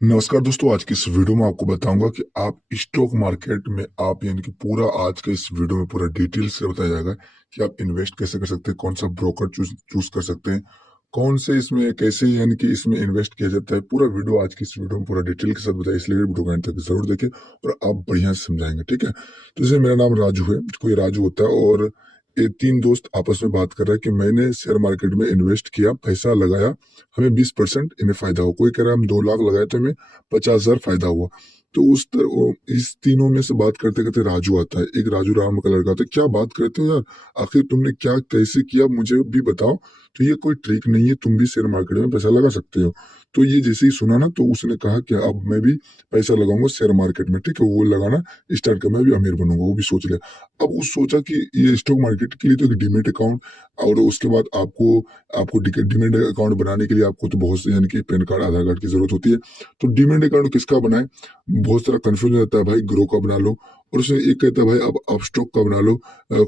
नमस्कार दोस्तों, आज की इस वीडियो में आपको बताऊंगा कि आप स्टॉक मार्केट में आप यानी कि पूरा आज के इस वीडियो में पूरा डिटेल से बताया जाएगा कि आप इन्वेस्ट कैसे कर सकते हैं, कौन सा ब्रोकर चूज चूज कर सकते हैं, कौन से इसमें कैसे यानी कि इसमें इन्वेस्ट किया जाता है। पूरा वीडियो आज की इस वीडियो में पूरा डिटेल के साथ बताया, इसलिए वीडियो को अंत तक जरूर देखें और आप बढ़िया से समझाएंगे। ठीक है, तो जैसे मेरा नाम राजू है, कोई राजू होता है और ये तीन दोस्त आपस में बात कर रहा है कि मैंने शेयर मार्केट में इन्वेस्ट किया, पैसा लगाया, हमें 20% इन्हें फायदा हुआ। कोई कह रहा है हम 2 लाख लगाए तो हमें 50,000 फायदा हुआ। तो इस तीनों में से बात करते करते राजू आता है, एक राजू राम का लड़का आता है। क्या बात करते हो यार, आखिर तुमने क्या कैसे किया मुझे भी बताओ। तो ये कोई ट्रिक नहीं है, तुम भी शेयर मार्केट में पैसा लगा सकते हो। तो ये जैसे ही सुना ना, तो उसने कहा कि अब मैं भी पैसा लगाऊंगा शेयर मार्केट में। ठीक है, वो लगाना स्टार्ट कर, मैं भी अमीर बनूंगा, वो भी सोच लिया। अब वो सोचा कि ये स्टॉक मार्केट के लिए तो एक डीमेट अकाउंट, और उसके बाद आपको आपको डीमेट अकाउंट बनाने के लिए आपको तो बहुत से यानी कि पैन कार्ड, आधार कार्ड की जरूरत होती है। तो डीमेट अकाउंट किसका बनाए, बहुत सारा कंफ्यूजन रहता है। भाई ग्रो का बना लो, और उसमें एक कहता है भाई अब आप स्टॉक का बना लो,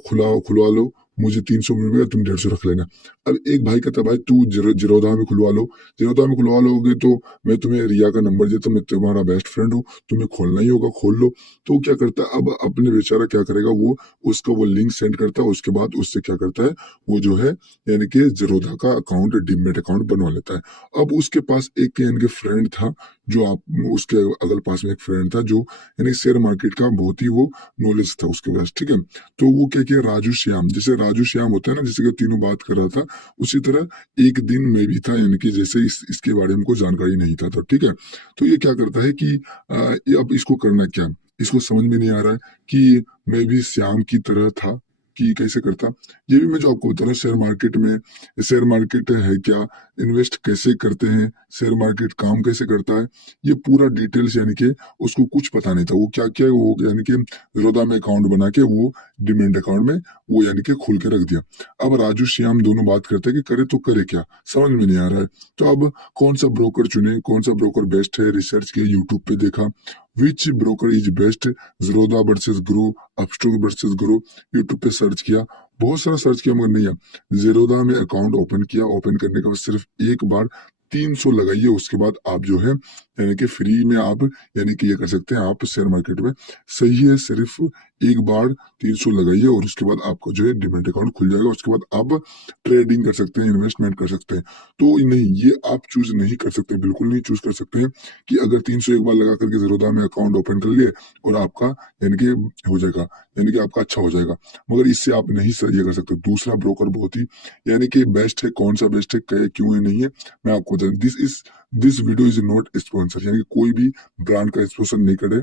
खुलवा लो, मुझे 300 मिलेगा, तुम 150 रख लेना। अब एक भाई कहता है भाई तू जिरोधा में खुलवा लो, जिरोधा में खुलवा लोगे तो मैं तुम्हें रिया का नंबर देता हूँ, मैं तुम्हारा बेस्ट फ्रेंड हूँ, तुम्हें खोलना ही होगा, खोल लो। तो वो क्या करता है, अब अपने बेचारा क्या करेगा, वो उसका वो लिंक सेंड करता है, उसके बाद उससे क्या करता है, वो जो है यानी कि जिरोधा का अकाउंट, डीमेट अकाउंट बनवा लेता है। अब उसके पास एक यानी कि फ्रेंड था, जो आप उसके अगल पास में एक फ्रेंड था जो यानी शेयर मार्केट का बहुत ही वो नॉलेज था उसके पास। ठीक है, तो वो क्या किया, राजू श्याम, जैसे राजू श्याम होता है ना, जैसे कि तीनों बात कर रहा था, उसी तरह एक दिन मैं भी था, यानी कि जैसे इसके बारे में कोई जानकारी नहीं था। तो ठीक है, तो ये क्या करता है कि ये अब इसको करना क्या, इसको समझ में नहीं आ रहा है कि मैं भी श्याम की तरह था कि कैसे करता। ये भी मैं जो आपको बता रहा हूँ, शेयर मार्केट में, शेयर मार्केट है क्या, इन्वेस्ट कैसे करते हैं, शेयर मार्केट काम कैसे करता है, ये पूरा डिटेल्स यानी कि उसको कुछ पता नहीं था। वो क्या क्या वो यानी कि जीरोधा में अकाउंट बना के वो डिमेंट अकाउंट में वो यानी कि खोल के रख दिया। अब राजू श्याम दोनों बात करते हैं कि करे तो करे क्या, समझ में नहीं आ रहा है। तो अब कौन सा ब्रोकर चुने, कौन सा ब्रोकर बेस्ट है, रिसर्च किया, यूट्यूब पे देखा which broker is best, Zerodha versus Groww, Upstox versus Groww, YouTube पे सर्च किया, बहुत सारा सर्च किया, मगर नहीं है। जीरोधा में अकाउंट ओपन किया, ओपन करने के बाद सिर्फ एक बार 300 लगाइए, उसके बाद आप जो है यानी कि फ्री में आप यानी कि ये कर सकते हैं, आप शेयर मार्केट में। सही है, सिर्फ एक बार 300 लगाइए और उसके बाद आपका जो है डिमेट अकाउंट खुल जाएगा। उसके बाद आप ट्रेडिंग कर सकते हैं, इन्वेस्टमेंट कर सकते हैं। तो नहीं, ये आप चूज नहीं कर सकते, बिल्कुल नहीं चूज कर सकते हैं कि अगर 300 एक बार लगा करके जीरोधा में अकाउंट ओपन कर लिए और आपका यानी कि हो जाएगा, यानी कि आपका अच्छा हो जाएगा। मगर इससे आप नहीं ये कर सकते। दूसरा ब्रोकर बहुत ही यानी कि बेस्ट है, कौन सा बेस्ट है, क्यों है, नहीं है, मैं आपको बता, this video is not sponsor, यानी कि कोई भी ब्रांड का स्पॉन्सर नहीं करे,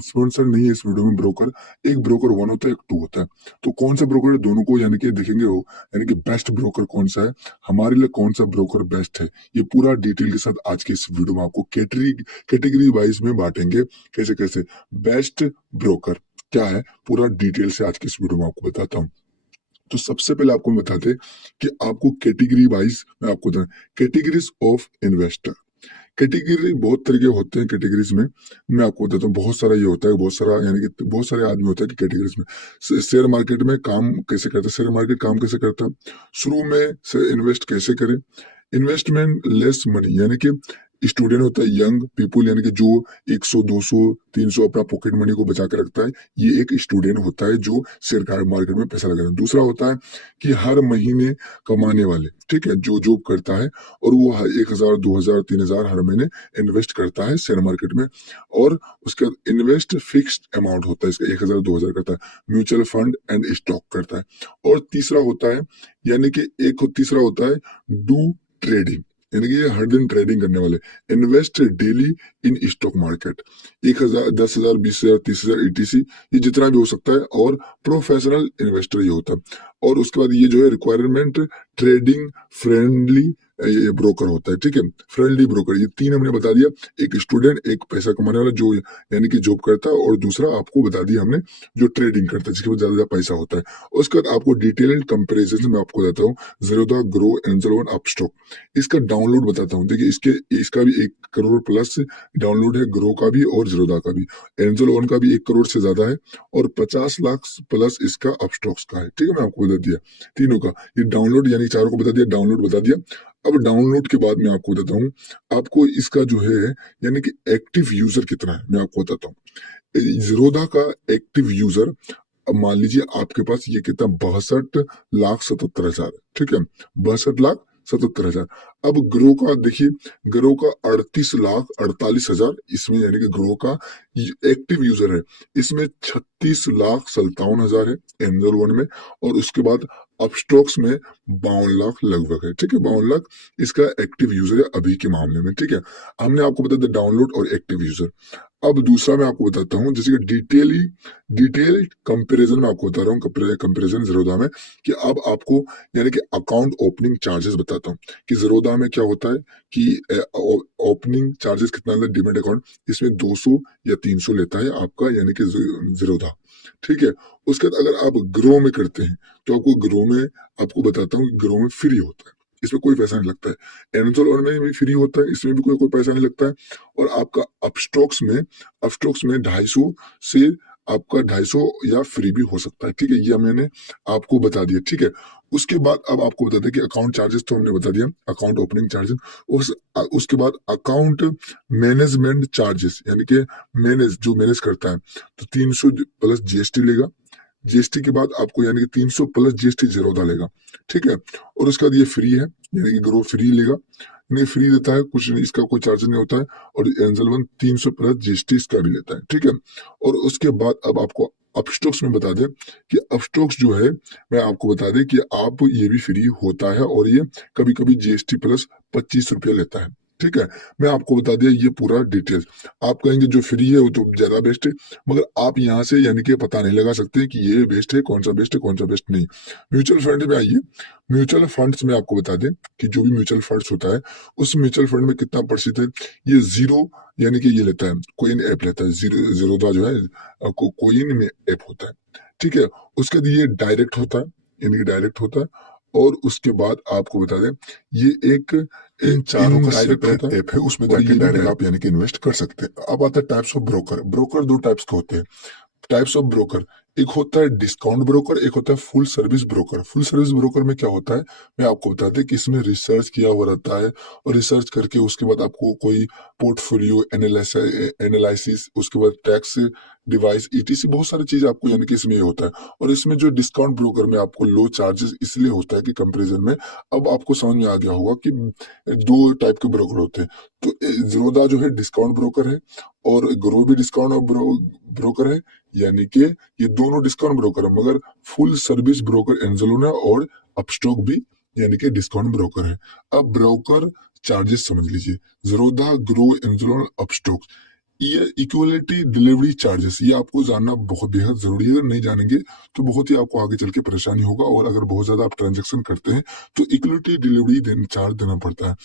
स्पॉन्सर नहीं है इस वीडियो में ब्रोकर। एक ब्रोकर वन होता है, एक टू होता है। तो कौन सा ब्रोकर है, दोनों को यानी कि देखेंगे हो, यानी कि बेस्ट ब्रोकर कौन सा है, हमारे लिए कौन सा ब्रोकर बेस्ट है, ये पूरा डिटेल के साथ आज के इस वीडियो में आपको कैटेगरी वाइज में बांटेंगे, कैसे कैसे बेस्ट ब्रोकर क्या है, पूरा डिटेल से आज की इस वीडियो में आपको बताता हूँ। तो सबसे पहले आपको मैं बताते कि आपको कैटेगरी वाइज मैं आपको बता, कैटेगरीज ऑफ इन्वेस्टर। कैटेगरी बहुत तरीके होते हैं कैटेगरीज में, मैं आपको बताता हूँ। बहुत सारा ये होता है, बहुत सारा यानी कि बहुत सारे आदमी होता है कि कैटेगरीज में शेयर मार्केट में काम कैसे करता है, शेयर मार्केट काम कैसे करता है, शुरू में से इन्वेस्ट कैसे करें, इन्वेस्टमेंट लेस मनी, यानी कि स्टूडेंट होता है, यंग पीपुल, यानी कि जो 100 200 300 अपना पॉकेट मनी को बचा के रखता है, ये एक स्टूडेंट होता है जो शेयर मार्केट में पैसा लगाता है। दूसरा होता है कि हर महीने कमाने वाले, ठीक है, जो जॉब करता है और वो 1,000 2,000 3,000 हर महीने इन्वेस्ट करता है शेयर मार्केट में, और उसके बाद इन्वेस्ट फिक्स्ड अमाउंट होता है, इसका 1,000 2,000 करता है, म्यूचुअल फंड एंड स्टॉक करता है। और तीसरा होता है, यानी कि तीसरा होता है डू ट्रेडिंग, यानी कि ये हर दिन ट्रेडिंग करने वाले, invest daily in stock market, 1,000 10,000 20,000 30,000 ETC, ये जितना भी हो सकता है, और प्रोफेशनल इन्वेस्टर ये होता है। और उसके बाद ये जो है रिक्वायरमेंट ट्रेडिंग फ्रेंडली ये ब्रोकर होता है, ठीक है, फ्रेंडली ब्रोकर, ये तीन हमने बता दिया। एक स्टूडेंट, एक पैसा कमाने वाला जो यानी कि जॉब करता है, और दूसरा आपको बता दिया हमने जो ट्रेडिंग करता है, जिसके पास ज्यादा पैसा होता है। उसके बाद आपको डिटेल्ड कंपेरिजन में आपको देता हूँ, Zerodha, grow, angel one, Upstox, इसका डाउनलोड बताता हूँ। देखिए इसके इसका भी 1 करोड़ प्लस डाउनलोड है, ग्रो का भी और जीरोधा का भी, एंजल वन का भी 1 करोड़ से ज्यादा है, और 50 लाख प्लस इसका अपस्टॉक्स का है। ठीक है, मैं आपको बता दिया तीनों का, ये डाउनलोड यानी चारों को बता दिया, डाउनलोड बता दिया। अब डाउनलोड के बाद मैं आपको बताता हूँ, आपको इसका जो है यानी कि एक्टिव यूजर कितना है मैं आपको बताता हूँ। जीरोधा का एक्टिव यूजर, अब मान लीजिए आपके पास ये कितना 62,77,000, ठीक है, 62,77,000। अब ग्रो का देखिए, ग्रो का 38,48,000 इसमें यानी कि ग्रो का एक्टिव यूजर है, इसमें 36,57,000 है एंजल वन में, और उसके बाद अपस्टॉक्स में 52 लाख लगभग है, ठीक है, 52 लाख इसका एक्टिव यूजर है अभी के मामले में, ठीक है। हमने आपको बता दिया डाउनलोड और एक्टिव यूजर। अब दूसरा मैं आपको बताता हूँ, जैसे कि डिटेल कंपैरिजन में आपको बता रहा हूँ, कंपैरिजन जीरोधा में, कि अब आपको यानी कि अकाउंट ओपनिंग चार्जेस बताता हूँ कि जीरोधा में क्या होता है कि ओपनिंग चार्जेस कितना है डीमैट अकाउंट, इसमें 200 या 300 लेता है आपका यानी कि जीरोधा, ठीक है। उसके बाद अगर आप ग्रो में करते हैं तो आपको ग्रो में आपको बताता हूँ, ग्रो में फ्री होता है, इसमें कोई पैसा नहीं लगता है। एमेजोन और में भी फ्री होता है, इसमें भी कोई पैसा नहीं लगता है। और आपका अपस्टॉक्स में 250 से आपका 250 या फ्री भी हो सकता है, ठीक है, ये मैंने आपको बता दिया, ठीक है। उसके बाद अब आपको बता दें कि अकाउंट चार्जेस तो हमने बता दिया, अकाउंट ओपनिंग चार्जेस। उसके बाद अकाउंट मैनेजमेंट चार्जेस, यानी कि मैनेज करता है तो 300 प्लस जीएसटी लेगा। जीएसटी के बाद आपको यानी कि 300 प्लस जीएसटी जीरोधा लेगा, ठीक है। और उसके बाद ये फ्री है, यानी कि ग्रो फ्री लेगा, नहीं फ्री देता है, कुछ नहीं, इसका कोई चार्ज नहीं होता है। और एंजल वन 300 प्लस जीएसटी इसका भी लेता है, ठीक है। और उसके बाद अब आपको अपस्टॉक्स में बता दें कि अपस्टॉक्स जो है, मैं आपको बता दें कि आप ये भी फ्री होता है, और ये कभी कभी जीएसटी प्लस 25 रुपये लेता है, ठीक है। मैं आपको बता दिया ये पूरा डिटेल। आप कहेंगे जो फ्री है वो तो ज्यादा बेस्ट है, मगर आप यहाँ से यानी कि पता नहीं लगा सकते कि ये बेस्ट है, कौन सा बेस्ट है, कौन सा बेस्ट नहीं। म्यूचुअल फंड में आइए, म्यूचुअल फंड्स में आपको बता दें कि जो भी म्यूचुअल फंड्स होता है, उस म्यूचुअल फंड में कितना प्रतिशत है, ये जीरो यानी कि ये लेता है, कोइन ऐप लेता है, जीरोधा जो है कोइन में ऐप होता है, ठीक है। उसके बाद ये डायरेक्ट होता है, यानी कि डायरेक्ट होता है। और उसके बाद आपको बता दें ये एक इन चारों का सेपरेट ऐप है, उसमें जाके डायरेक्ट आप यानी कि इन्वेस्ट कर सकते हैं। अब आता है टाइप्स ऑफ ब्रोकर। ब्रोकर दो टाइप्स के होते हैं, टाइप्स ऑफ ब्रोकर। एक होता है डिस्काउंट ब्रोकर, एक होता है full service broker. Full service broker में क्या होता है, मैं आपको बता दें कि इसमें रिसर्च किया हुआ रहता है, और रिसर्च करके उसके बाद आपको कोई पोर्टफोलियो एनालिसिस, उसके बाद टैक्स डिवाइस ईटीसी बहुत सारी चीज आपको यानी कि इसमें ये होता है। और इसमें जो डिस्काउंट ब्रोकर में आपको लो चार्जेस इसलिए होता है कि कंपेरिजन में, अब आपको समझ में आ गया होगा कि दो टाइप के ब्रोकर होते हैं। तो जीरोधा जो है डिस्काउंट ब्रोकर है, और ग्रो भी डिस्काउंट ब्रोकर है, यानी कि ये दोनों डिस्काउंट ब्रोकर है, मगर फुल सर्विस ब्रोकर एंजलोन है, और अपस्टॉक भी यानी कि डिस्काउंट ब्रोकर है। अब ब्रोकर चार्जेस समझ लीजिए, जीरोधा, ग्रो, एंजलोन, अपस्टॉक, ये इक्वलिटी डिलीवरी चार्जेस, ये आपको जानना बहुत बेहद जरूरी है। अगर नहीं जानेंगे तो बहुत ही आपको आगे चल के परेशानी होगा, और अगर बहुत ज्यादा आप ट्रांजेक्शन करते हैं तो इक्वलिटी डिलीवरी चार्ज देना पड़ता है।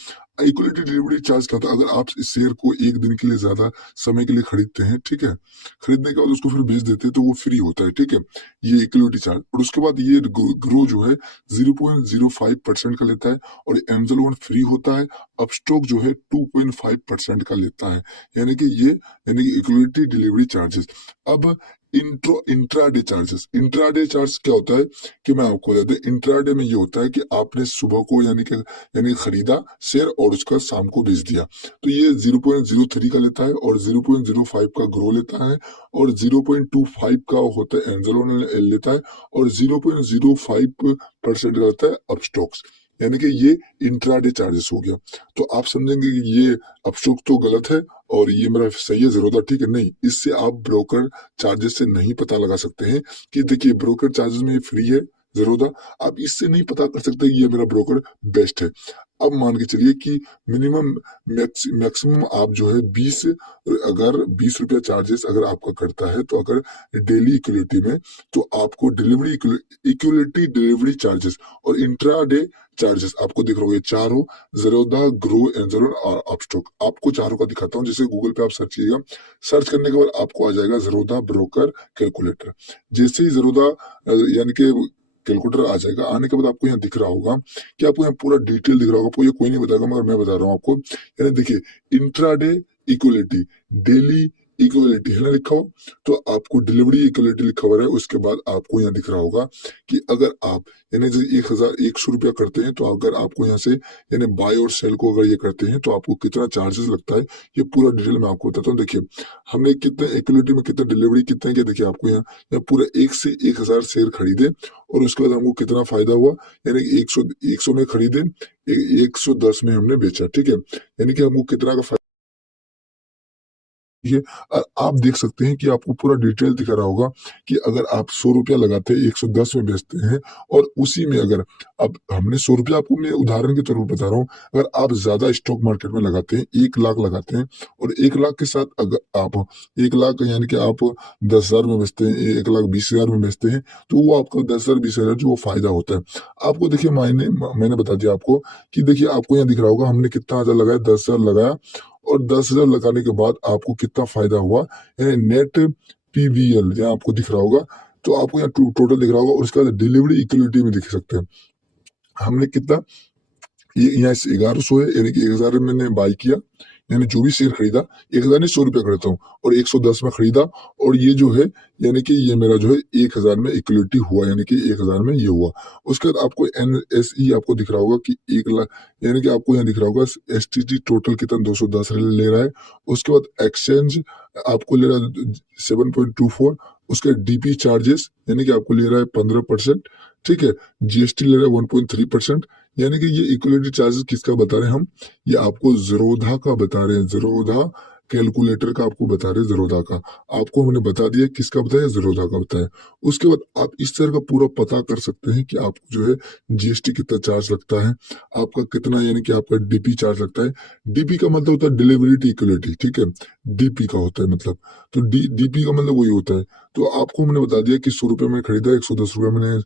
इक्वलिटी डिलीवरी चार्ज क्या होता है, अगर आप इस शेयर को एक दिन के लिए ज्यादा समय के लिए खरीदते हैं, ठीक है, खरीदने के बाद उसको फिर बेच देते हैं तो वो फ्री होता है, ठीक है, ये इक्वलिटी चार्ज। और उसके बाद ये ग्रो जो है 0.05% का लेता है, और एंजल वन फ्री होता है। अपस्टॉक जो है 2.5% का लेता है, यानी कि ये यानी कि इक्वलिटी डिलीवरी चार्जेस। अब इंट्राडे चार्जेस, इंट्राडे चार्ज क्या होता है कि मैं आपको बता दें, इंट्राडे में ये होता है कि आपने सुबह को यानी खरीदा शेयर, और उसका शाम को बेच दिया, तो ये 0.03 का लेता है, और 0.05 का ग्रो लेता है, और 0.25 का होता है एंजलो लेता है, और 0.05% का होता है अपस्टॉक्स, यानी कि ये इंट्राडे चार्जेस हो गया। तो आप समझेंगे कि ये अपस्टॉक तो गलत है और ये मेरा सही है जीरोधा, ठीक है, नहीं, इससे आप ब्रोकर चार्जेस से नहीं पता लगा सकते हैं कि देखिए ब्रोकर चार्जेस में फ्री है जीरोधा, आप इससे नहीं पता कर सकते कि ये मेरा ब्रोकर बेस्ट है। अब मान के चलिए कि मिनिमम मैक्सिमम आप जो है 20, अगर 20 रुपया चार्जेस अगर आपका करता है, तो अगर डेली इक्विलिटी में, तो आपको इक्विलिटी डिलीवरी चार्जेस और इंट्राडे चार्जेस आपको दिख रहा होगा, चारों जीरोधा, ग्रो, एंजल और अपस्टॉक, आपको चारों का दिखाता हूँ। जैसे गूगल पे आप सर्च कीजिएगा, सर्च करने के बाद आपको आ जाएगा जीरोधा ब्रोकर कैलकुलेटर। जैसे ही जीरोधा यानी कि कैलकुलेटर आ जाएगा, आने के बाद आपको यहाँ दिख रहा होगा कि आपको यहाँ पूरा डिटेल दिख रहा होगा, आपको ये कोई नहीं बताएगा मगर मैं बता रहा हूँ आपको। यानी देखिए, इंट्राडे इक्वलिटी, डेली इक्वलिटी है ना लिखा हुआ, तो आपको डिलीवरी इक्वलिटी लिखा हुआ है। उसके बाद आपको यहाँ दिख रहा होगा कि अगर आप यानी जैसे 1,100 रुपया करते हैं, तो अगर आपको यहाँ से यानी बाय और सेल को अगर ये करते हैं तो आपको कितना चार्जेस लगता है, ये पूरा डिटेल मैं आपको बताता हूँ। देखिए हमने कितने इक्वलिटी में कितना डिलीवरी कितने के, देखिए आपको यहाँ पूरा 1 से 1,000 शेयर खरीदे और उसके बाद हमको कितना फायदा हुआ, यानी 100 में खरीदे, 110 में हमने बेचा, ठीक है, यानी कि हमको कितना का ये। और आप देख सकते हैं कि आपको पूरा डिटेल दिखा रहा होगा कि अगर आप 100 रुपया लगाते हैं 110 में बेचते हैं, और उसी में अगर अब हमने 100 रुपया, आपको मैं उदाहरण के तौर पर बता रहा हूँ, अगर आप ज्यादा स्टॉक मार्केट में लगाते हैं 1 लाख लगाते हैं, और 1 लाख के साथ अगर आप 1 लाख यानी कि आप 10,000 में बेचते हैं, 1,20,000 में बेचते हैं, तो वो आपका 10,000 20,000 जो वो फायदा होता है आपको। देखिए मैंने बता दिया आपको कि देखिए आपको यहाँ दिख रहा होगा हमने कितना हजार लगाया, 10,000 लगाया, और 10,000 लगाने के बाद आपको कितना फायदा हुआ, नेट पीवीएल यहाँ आपको दिख रहा होगा, तो आपको यहाँ टोटल दिख रहा होगा, और उसके बाद डिलीवरी इक्वलिटी में दिख सकते हैं हमने कितना, ये यहाँ से 1,100 है, यानी कि 1,000 में मैंने बाई किया, यानी जो भी शेयर खरीदा, 1,000 नहीं 100 रुपया खरीदता हूँ, और 110 में खरीदा, और ये जो है यानी कि ये मेरा जो है 1,000 में इक्वलिटी हुआ, यानी कि 1,000 में ये हुआ। उसके बाद आपको एनएसई आपको दिख रहा होगा कि 1 लाख, यानी कि आपको यहाँ दिख रहा होगा एसटीटी टोटल कितना 210 ले रहा है। उसके बाद एक्सचेंज आपको ले रहा है 7.24, उसके डीपी चार्जेस यानी कि आपको ले रहा है 15%, ठीक है, जीएसटी ले रहा है 1.3%, यानी कि ये इक्वलिटी चार्जेस किसका बता रहे हैं हम, ये आपको ज़ीरोधा का बता रहे हैं, ज़ीरोधा कैलकुलेटर का आपको बता रहे हैं, ज़ीरोधा का आपको हमने बता दिया किसका बताया, ज़ीरोधा का बताया। उसके बाद आप इस तरह का पूरा पता कर सकते हैं कि आपको जो है जीएसटी कितना चार्ज लगता है, आपका कितना यानी कि आपका डीपी चार्ज लगता है। डीपी का मतलब होता है डिलीवरी इक्वलिटी, ठीक है, डीपी का होता है मतलब, तो डीपी का मतलब वही होता है। तो आपको हमने बता दिया कि 100 रुपये में खरीदा, 110 रुपये मैंने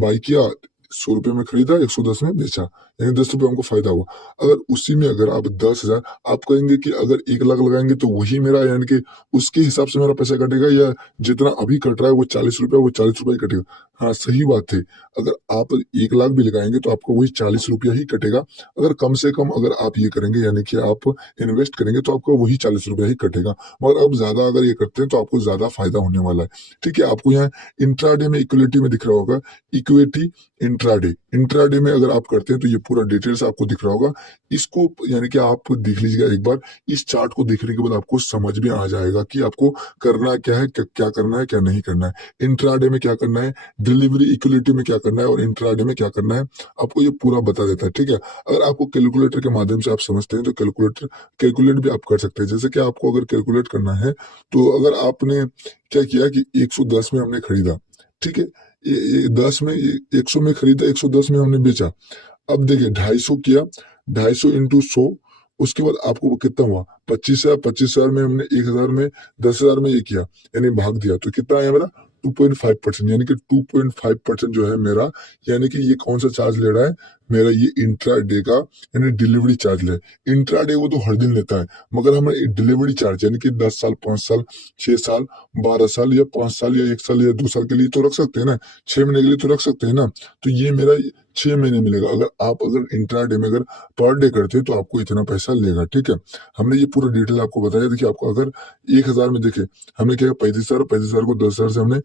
बाई किया, 100 रुपये में खरीदा, 110 में बेचा, यानी 10 रुपये हमको फायदा हुआ। अगर उसी में अगर आप 10,000, आप कहेंगे कि अगर 1 लाख लगाएंगे तो वही मेरा यानी कि उसके हिसाब से मेरा पैसा कटेगा, या जितना अभी कट रहा है वो 40 रुपया, वो 40 रुपया ही कटेगा। हाँ सही बात है, अगर आप 1 लाख भी लगाएंगे तो आपको वही 40 रुपया ही कटेगा। अगर कम से कम अगर आप ये करेंगे यानी कि आप इन्वेस्ट करेंगे तो आपको वही 40 रुपया ही कटेगा, मगर अब ज्यादा अगर ये करते हैं तो आपको ज्यादा फायदा होने वाला है। ठीक है, आपको यहाँ इंट्राडे में इक्विटी में दिख रहा होगा, इक्विटी इंट्राडे, इंट्राडे में अगर आप करते हैं तो ये पूरा डिटेल्स आपको दिख रहा होगा। इसको यानी कि आप देख लीजिएगा एक बार, इस चार्ट को देखने के बाद आपको समझ में आ जाएगा कि आपको करना क्या है, क्या करना है, क्या नहीं करना है। इंट्राडे में क्या करना है, डिलीवरी इक्विलिटी में क्या करना है, और इंट्राडे में क्या करना है, आपको ये पूरा बता देता है। ठीक है, अगर आपको कैलकुलेटर के माध्यम से आप समझते हैं तो कैलकुलेट भी आप कर सकते हैं। जैसे कि आपको अगर कैलकुलेट करना है तो अगर आपने क्या किया कि 110 में हमने खरीदा, ठीक है, 10 में 100 में खरीदा, 110 में हमने बेचा। अब देखिए 250 किया, 250 इंटू 100, उसके बाद आपको वो कितना हुआ, 25,000, 25,000 में हमने 1,000 में 10,000 में ये किया, यानी भाग दिया, तो कितना आया मेरा 2.5%, यानी कि 2.5% जो है मेरा, यानी कि ये कौन सा चार्ज ले रहा है मेरा, ये इंट्रा डे का यानी डिलीवरी चार्ज ले। इंट्रा डे वो तो हर दिन लेता है, मगर हमें डिलीवरी चार्ज यानी कि 10 साल, 5 साल, 6 साल, 12 साल, या 5 साल, या 1 साल, या 2 साल के लिए तो रख सकते हैं ना, 6 महीने के लिए तो रख सकते हैं ना, तो ये मेरा 6 महीने मिलेगा। अगर इंट्रा डे में अगर पर डे करते हैं तो आपको इतना पैसा लेगा। ठीक है, हमने ये पूरा डिटेल आपको बताया। देखिए आपको अगर 1,000 में देखे हमने क्या 35,000, 35,000 को 10,000 से हमने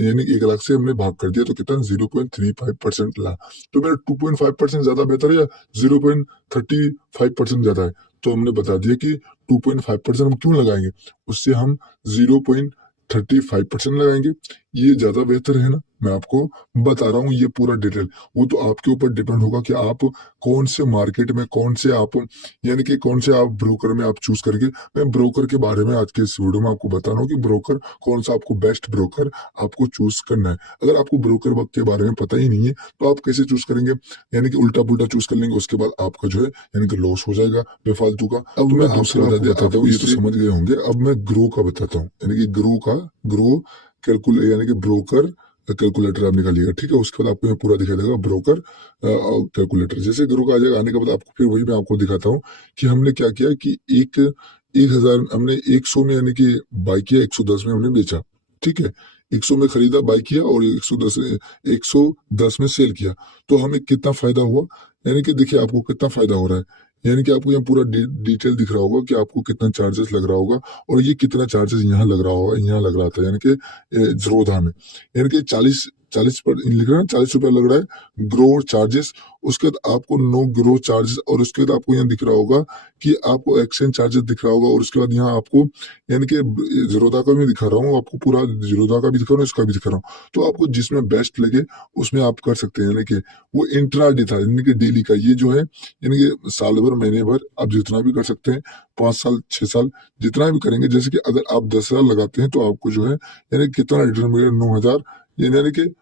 यानी 1 लाख से हमने भाग कर दिया, तो कितना 0.35% ला, तो मेरा 2.5% ज्यादा बेहतर है या 0.35% ज्यादा है, तो हमने बता दिया कि 2.5% हम क्यों लगाएंगे, उससे हम 0.35% लगाएंगे, ये ज्यादा बेहतर है ना। मैं आपको बता रहा हूँ ये पूरा डिटेल, वो तो आपके ऊपर डिपेंड होगा कि आप कौन से मार्केट में, कौन से आप यानी कि कौन से आप ब्रोकर में आप चूज करके। मैं ब्रोकर के बारे में आज के इस वीडियो में आपको बता रहा हूँ कि ब्रोकर कौन सा आपको बेस्ट ब्रोकर आपको चूज करना है। अगर आपको ब्रोकर के बारे में पता ही नहीं है तो आप कैसे चूज करेंगे, यानी कि उल्टा पुल्टा चूज कर लेंगे, उसके बाद आपका जो है यानी कि लॉस हो जाएगा बेफालतू का। अब मैं दूसरा बता देता हूँ, ये तो समझ गए होंगे। अब मैं ग्रो का बताता हूँ, यानी कि ग्रो कैलकुलेट यानी कि ब्रोकर कैलकुलेटर आप निकालिएगा। ठीक है, उसके बाद आपको यहाँ पूरा दिखा देगा ब्रोकर कैलकुलेटर। जैसे ग्रो का आ जाएगा, आने के बाद आपको फिर वही मैं आपको दिखाता हूँ कि हमने क्या किया कि 1,000 हमने 100 में यानी कि बाई किया, 110 में हमने बेचा। ठीक है, 100 में खरीदा, बाई किया, और 110 में सेल किया, तो हमें कितना फायदा हुआ, यानी कि देखिए आपको कितना फायदा हो रहा है, यानी कि आपको यहाँ पूरा डिटेल दिख रहा होगा कि आपको कितना चार्जेस लग रहा होगा और ये कितना चार्जेस यहाँ लग रहा होगा, यहाँ लग रहा था यानी कि ज़ीरोधा में, यानी कि 40 40 पर लिख रहा है, 40 रुपया लग रहा है ग्रो चार्जेस। उसके बाद आपको नो ग्रो चार्जेस, और उसके बाद आपको यहाँ दिख रहा होगा कि आपको एक्सचेंज चार्जेस दिख रहा होगा, और उसके बाद यहाँ आपको यानी कि ज़ीरोधा का भी दिखा रहा हूँ आपको, पूरा ज़ीरोधा का भी दिखा रहा हूँ, इसका भी दिखा रहा हूँ। तो आपको जिसमें बेस्ट लगे उसमें आप कर सकते हैं। यानी कि वो इंट्राडे था, यानी कि डेली का, ये जो है यानी कि साल भर महीने भर आप जितना भी कर सकते हैं, 5 साल 6 साल जितना भी करेंगे। जैसे कि अगर आप 10 साल लगाते हैं तो आपको जो है यानी कितना रिटर्न मिलेगा, 9,000, यानी कि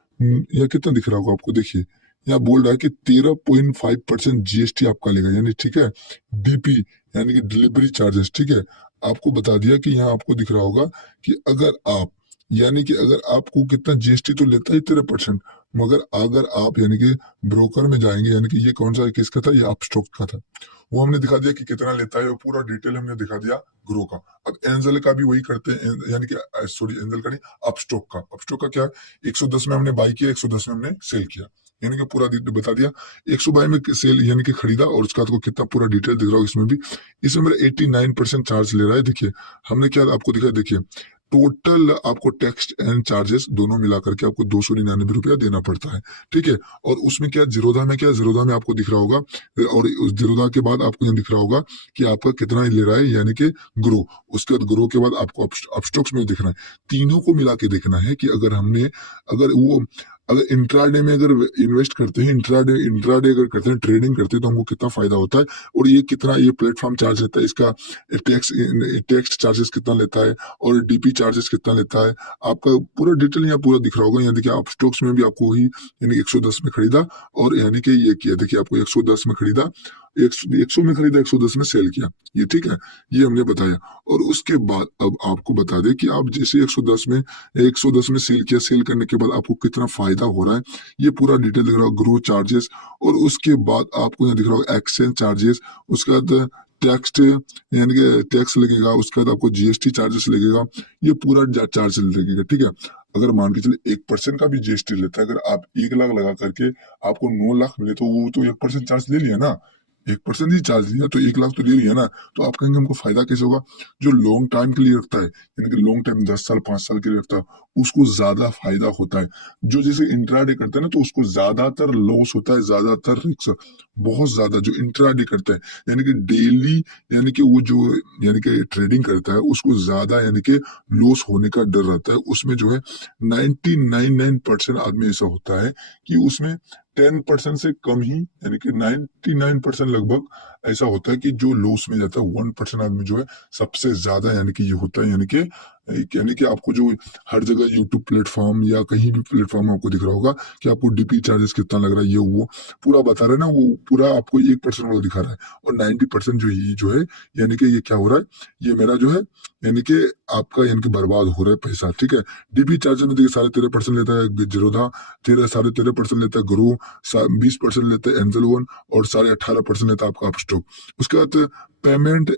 यह कितना दिख रहा होगा आपको, देखिए यहाँ बोल रहा है कि 13.5% जीएसटी आपका लेगा, यानी ठीक है डीपी यानी कि डिलीवरी चार्जेस, ठीक है। आपको बता दिया कि यहाँ आपको दिख रहा होगा कि अगर आप यानी कि अगर आपको कितना जीएसटी तो लेता है 13%, मगर अगर आप यानी कि ब्रोकर में जाएंगे, यानी कि ये कौन सा किसका था, ये अपस्टॉक का था, वो हमने दिखा दिया कि कितना लेता है, वो पूरा डिटेल हमने दिखा दिया ग्रो का। अब एंजल का भी वही करते हैं, यानी कि सॉरी एंजल का नहीं, अपस्टॉक का क्या है, 110 में हमने बाई किया, 110 में हमने सेल किया, यानी कि पूरा बता दिया। 122 में सेल यानी कि खरीदा, और उसका आपको कितना पूरा डिटेल दिख रहा होगा इसमें भी। इसमें मेरा 89% चार्ज ले रहा है, देखिए हमने क्या आपको दिखाया, देखिए टोटल आपको टैक्स एंड चार्जेस दोनों मिला करके आपको 299 रुपया देना पड़ता है, ठीक है। और उसमें क्या जीरोधा में, क्या जीरोधा में आपको दिख रहा होगा, और उस जीरोधा के बाद आपको यहाँ दिख रहा होगा कि आपका कितना ले रहा है, यानी कि ग्रो। उसके बाद ग्रो के बाद आपको अपस्टॉक्स में देखना है, तीनों को मिला के देखना है कि अगर हमने अगर इंट्राडे में अगर इन्वेस्ट करते हैं, इंट्राडे अगर करते हैं, ट्रेडिंग करते हैं, तो हमको कितना फायदा होता है, और ये कितना ये प्लेटफॉर्म चार्ज लेता है, इसका टैक्स चार्जेस कितना लेता है, और डीपी चार्जेस कितना लेता है, आपका पूरा डिटेल यहाँ पूरा दिख रहा होगा। यहाँ देखिए आप स्टॉक्स में भी आपको वही यानी 110 में खरीदा, और यानी कि ये किया, देखिए आपको 110 में खरीदा, 100 में खरीदा, 110 में सेल किया, ये ठीक है, ये हमने बताया। और उसके बाद अब आपको बता दें कि आप जैसे 110 में सेल किया, सेल करने के बाद आपको कितना फायदा हो रहा है, ये पूरा डिटेल दिख रहा है, ग्रो चार्जेस, और उसके बाद आपको यहाँ दिख रहा होगा एक्सचेंज चार्जेस, उसके बाद टैक्स यानी कि टैक्स लगेगा, उसके बाद आपको जीएसटी चार्जेस लगेगा, ये पूरा चार्ज लगेगा, ठीक है। अगर मान के चले 1% का भी जीएसटी लेता है, अगर आप 1 लाख लगा करके आपको 9 लाख मिले, तो वो तो 1% चार्ज ले लिया ना, 1% ही चार्ज लिया, तो 1 लाख तो ले लिया ना। तो आप कहेंगे हमको फायदा कैसे होगा, जो लॉन्ग टाइम के लिए रखता है, यानी कि लॉन्ग टाइम 10 साल 5 साल के लिए रखता है, उसको ज्यादा फायदा होता है। जो जैसे इंट्राडे करता है ना, तो उसको ज्यादातर लॉस होता है, ज्यादातर रिस्क, बहुत ज्यादा। जो इंट्राडे करता है यानी कि डेली, यानी कि वो जो यानी कि ट्रेडिंग करता है, उसको ज्यादा यानी कि लॉस होने का डर रहता है। उसमें जो है 99% आदमी ऐसा होता है कि उसमें 10% से कम ही, यानी कि 99% लगभग ऐसा होता है कि जो लॉस में जाता है। 1% आदमी जो है सबसे ज्यादा यानी कि ये होता है, यानी कि आपको जो हर जगह यूट्यूब प्लेटफॉर्म या कहीं भी प्लेटफॉर्म आपको दिख रहा होगा कि आपको डीपी चार्जेस कितना लग रहा है, ये वो पूरा बता रहा है ना, वो पूरा आपको 1% वाला दिखा रहा है, और 90% जो है यानी कि ये क्या हो रहा है, ये मेरा जो है यानी कि आपका यानी कि बर्बाद हो रहा है पैसा, ठीक है। डीपी चार्जेस में देखिए 13.5% लेता है जीरोधा, 13.5% लेता है ग्रो, 20% लेता है एंजल वन, और 18.5% लेता है आपका अपस्टॉक। उसके बाद पेमेंट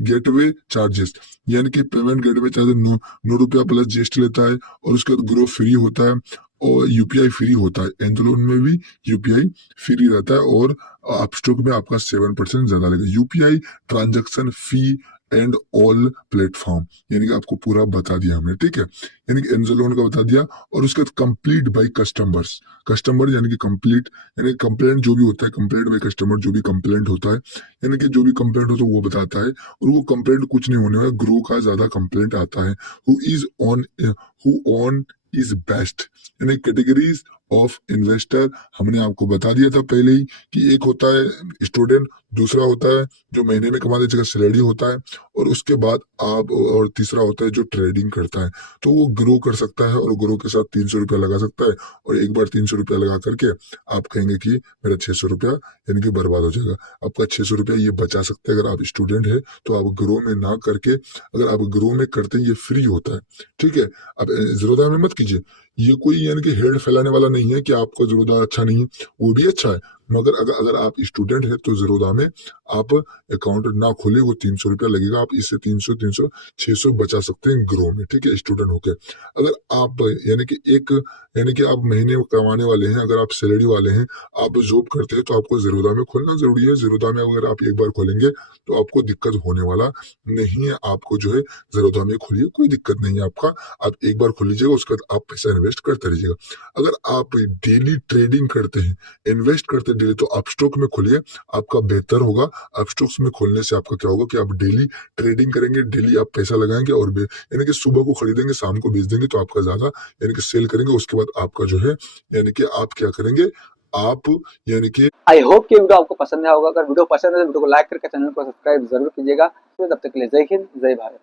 गेटवे चार्जेस, यानी कि पेमेंट गेटवे चार्जेस 9 रुपया प्लस जीएसटी लेता है, और उसके बाद ग्रो फ्री होता है, और यूपीआई फ्री होता है। एंजलोन में भी यूपीआई फ्री रहता है, और अपस्टॉक में आपका 7% ज्यादा लगेगा। UPI transaction fee and all platform, यानी कि आपको पूरा बता दिया हमने, ठीक है। यानी कि एंजलोन का बता दिया, और उसके बाद कंप्लीट बाय कस्टमर यानी कि कंप्लीट, यानी कंप्लेंट जो भी होता है, कंप्लेंट बाय कस्टमर जो भी कंप्लेंट होता है, यानी कि जो भी कंप्लेंट होता है वो बताता है। और वो कंप्लेंट कुछ नहीं होने वाला, ग्रो का ज्यादा कंप्लेंट आता है। हु ऑन इज बेस्ट, यानी कैटेगरीज ऑफ इन्वेस्टर हमने आपको बता दिया था पहले ही कि एक होता है स्टूडेंट, दूसरा होता है जो महीने में कमाने जगह सैलरी होता है, और उसके बाद और तीसरा होता है जो ट्रेडिंग करता है। तो वो ग्रो कर सकता है, और ग्रो के साथ 300 रुपया लगा सकता है, और एक बार 300 रुपया लगा करके आप कहेंगे कि मेरा 600 रुपया यानी कि बर्बाद हो जाएगा। आपका 600 रुपया ये बचा सकते हैं अगर आप स्टूडेंट है, तो आप ग्रो में ना करके, अगर आप ग्रो में करते हैं, ये फ्री होता है, ठीक है। आप जीरोधा में मत कीजिए, ये कोई यानी कि हेड फैलाने वाला नहीं है कि आपका जीरोधा अच्छा नहीं है, वो भी अच्छा है, मगर अगर अगर आप स्टूडेंट है तो ज़ीरोधा में आप अकाउंट ना खोले, वो 300 रुपया लगेगा, आप इससे 300 600 बचा सकते हैं ग्रो में, ठीक है, स्टूडेंट होके। अगर आप यानी कि एक यानी कि आप महीने में कमाने वाले हैं, अगर आप सैलरी वाले हैं, आप जॉब करते हैं, तो आपको ज़ीरोधा में खोलना ज़रूरी है। ज़ीरोधा में अगर आप एक बार खोलेंगे तो आपको दिक्कत होने वाला नहीं है। आपको जो है ज़ीरोधा में खोलिए, कोई दिक्कत नहीं है आपका। आप एक बार खोल लीजिएगा, उसके बाद आप पैसा इन्वेस्ट करते रहिएगा। अगर आप डेली ट्रेडिंग करते हैं, इन्वेस्ट करते हैं डेली, तो आप स्टॉक में खोलिए, आपका बेहतर होगा। आप स्टॉक्स में खोलने से आपका क्या होगा कि आप डेली ट्रेडिंग करेंगे, डेली आप पैसा लगाएँगे और यानी कि सुबह को खरीदेंगे, शाम को बेच देंगे, तो आपका ज़्यादा यानी कि सेल करेंगे, उसके बाद आपका जो है यानी कि आप क्या करेंगे, आप यानी कि आई होप कि वीडियो आपको पसंद आया होगा। अगर वीडियो पसंद है तो वीडियो को लाइक करके चैनल को सब्सक्राइब जरूर कीजिएगा। तो तब तक के लिए जय हिंद, जय भारत।